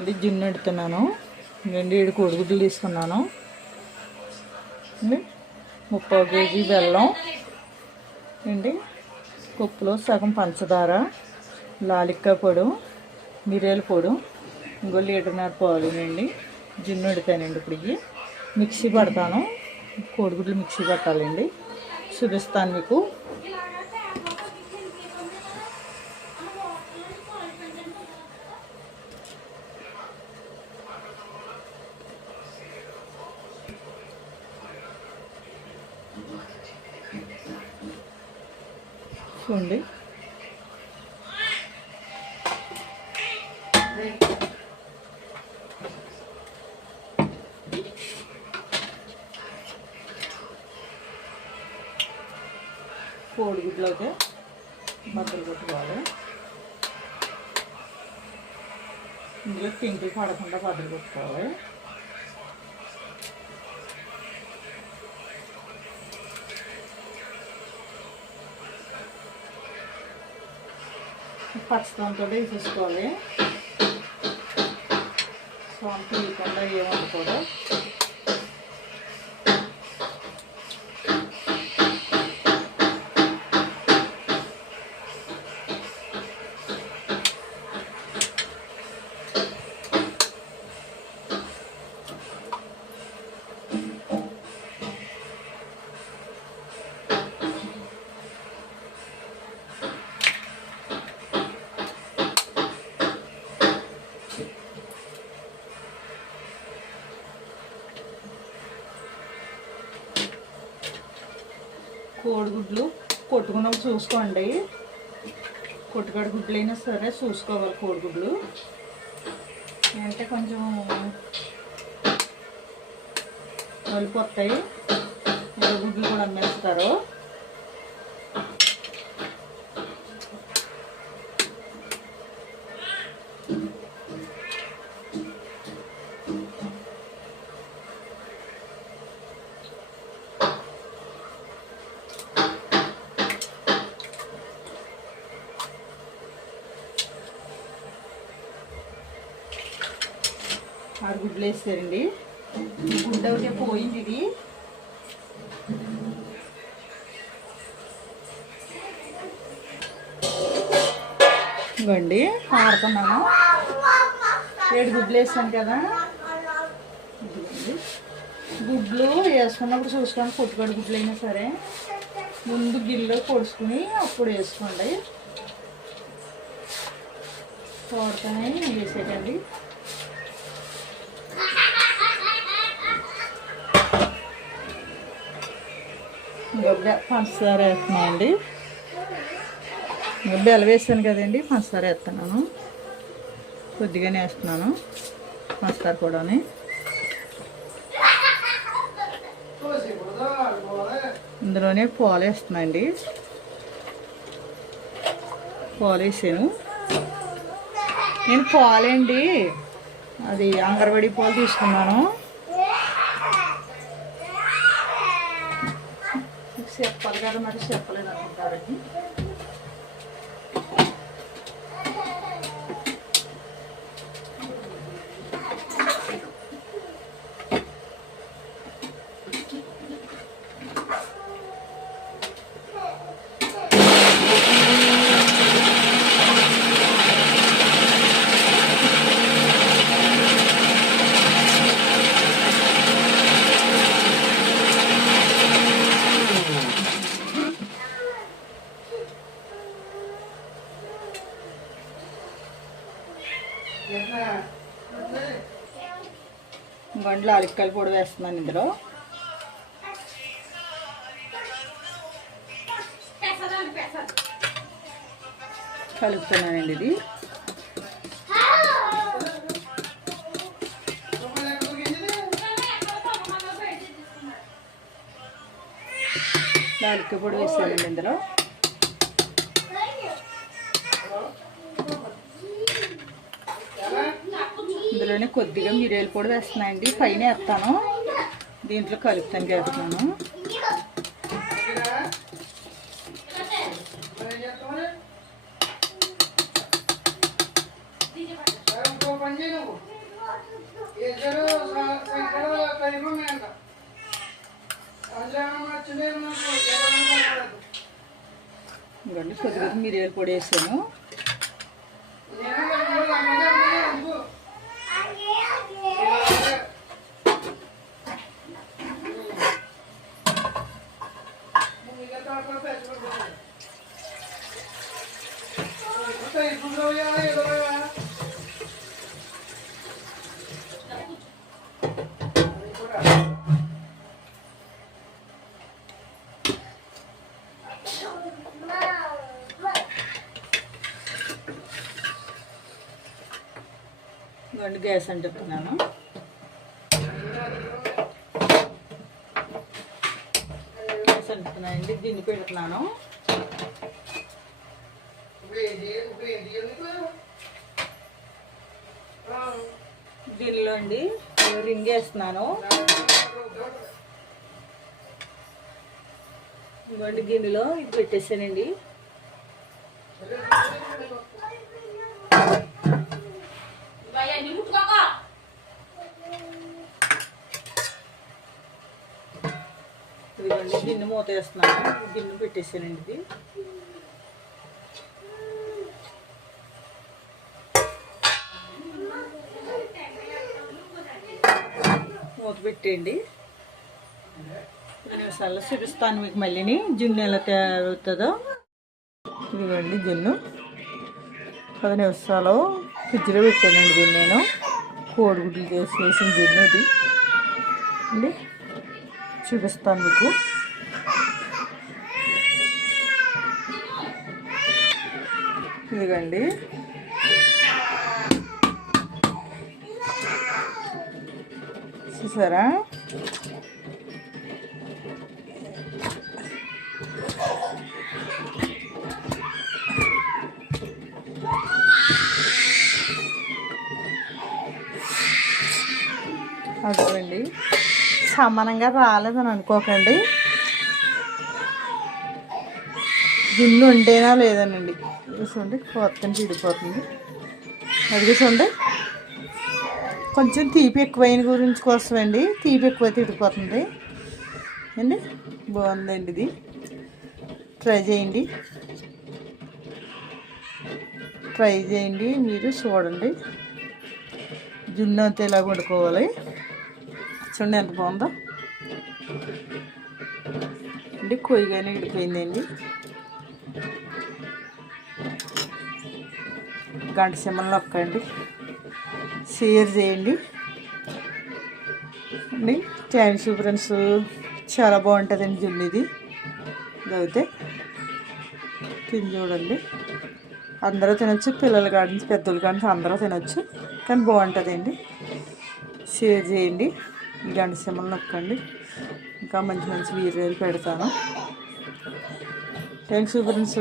ఇది జున్ను ఎడుతున్నాను. 2 కోడిగుడ్లు తీసుకున్నాను. 30 కేజీ బెల్లం అండి, పప్పులో సగం పంచదార, లాలిక్కాయ పొడి, మిరియాల పొడి, ఇంకో 1.5 లీటర్ పాలు అండి. జున్ను ఎడతానండి. ఇప్పుడు ఇవి మిక్సీ పడతాను. కోడిగుడ్లు మిక్సీ పట్టాలండి, చూపిస్తాను మీకు. చూడండి, కోడిగుడ్లు అయితే బద్దలు కొట్టుకోవాలి. ఇందులో పింకులు పడకుండా బద్దలు కొట్టుకోవాలి. పచ్చదంతో వేసేసుకోవాలి. సోన తీయకుండా ఏమనుకోదు. కోడిగుడ్లు కొట్టుకున్నప్పుడు చూసుకోండి. కొట్టుకాడి గుడ్లు అయినా సరే చూసుకోవాలి. కోడిగుడ్లు అంటే కొంచెం వలిపోతాయి. గుడ్లు కూడా అమ్మేస్తారు. ఆరు గుడ్లు వేసారండి. గుడ్డ ఒకటే పోయింది. ఇది ఇవ్వండి, ఆడుతున్నాను. 7 గుడ్లు వేసాను కదా. గుడ్లు వేసుకున్నప్పుడు చూసుకోండి. పొట్టుగడ్డ గుడ్లు అయినా సరే ముందు గిన్నెలో పొడుచుకుని అప్పుడు వేసుకోండి. తోడతానే వేసేటండి. పంచదార వేస్తున్నానండి. బెల్లం వేసాను కదండి, పంచదార వేస్తున్నాను. కొద్దిగానే వేస్తున్నాను పంచదార కూడా. ఇందులోనే పాలు వేస్తున్నానండి. పాలు వేసాను నేను. పాలండి అది అంగన్వాడీ పాలు తీసుకున్నాను. చెప్పాలి కదా, మరి చెప్పలేదు అనుకుంటారండి. గంటలు అలిక్కల పొడి వేస్తున్నాను ఇందులో. కలుపుతున్నానండి. ఇది అలిక్క పొడి వేసానండి ఇందులో. ఇందులోనే కొద్దిగా మిరియాల పొడి వేస్తున్నాయండి. పైన వేస్తాను, దీంట్లో కలుపుతాను వేస్తున్నాను. పని చేయను ఇవ్వండి కొద్దిగా మిరియాల పొడి వేసాను. ఇవ్వండి గ్యాస్ అని చెప్తున్నాను. గ్యాస్ అంటున్నానండి, గిన్నె పెడుతున్నాను. గిన్నెలో అండి రింగ్ వేస్తున్నాను. ఇవ్వండి గిన్నెలో ఇది పెట్టేసానండి. ఇదిగోండి గిన్నె మూత వేస్తున్నాను. గిన్నె పెట్టేసానండి. ఇది మూత పెట్టేయండి. 10 నిమిషాల్లో చూపిస్తాను మీకు మళ్ళీని జున్ను ఎలా తయారవుతుందో. ఇదిగోండి జున్ను 10 నిమిషాలు ఫ్రిడ్జ్లో పెట్టానండి. దీన్ని నేను కోడిగుడ్లు వేసిన జున్ను ఇది అండి, చూపిస్తాను మీకు. ఇదిగండి చూసారా, అదేండి సమానంగా రాలేదని అనుకోకండి. గిన్నె ఉండేనా లేదనండి. చూడండి కొత్తని చిడిపోతుంది. అది చూడండి కొంచెం తీపి ఎక్కువైన గురించి కోసమండి. తీపి ఎక్కువ తిడిపోతుంది అండి. బాగుందండి, ఇది ట్రై చేయండి మీరు చూడండి. జున్ను అంతా ఇలా వండుకోవాలి. చూడండి ఎంత బాగుందో అండి. కొయ్యగానే విడిపోయిందండి. గంట సిమ్మలు నొక్కండి, షేర్ చేయండి అండి. Thanks friends. చాలా బాగుంటుందండి జున్ను. ఇది అయితే తిని చూడండి. అందరూ తినొచ్చు, పిల్లలు కానీ పెద్దలు కానీ అందరూ తినొచ్చు, కానీ బాగుంటుందండి. షేర్ చేయండి, గంట సిమ్మలు నొక్కండి. ఇంకా మంచి మంచి వీడియోలు పెడతాను. Thanks friends.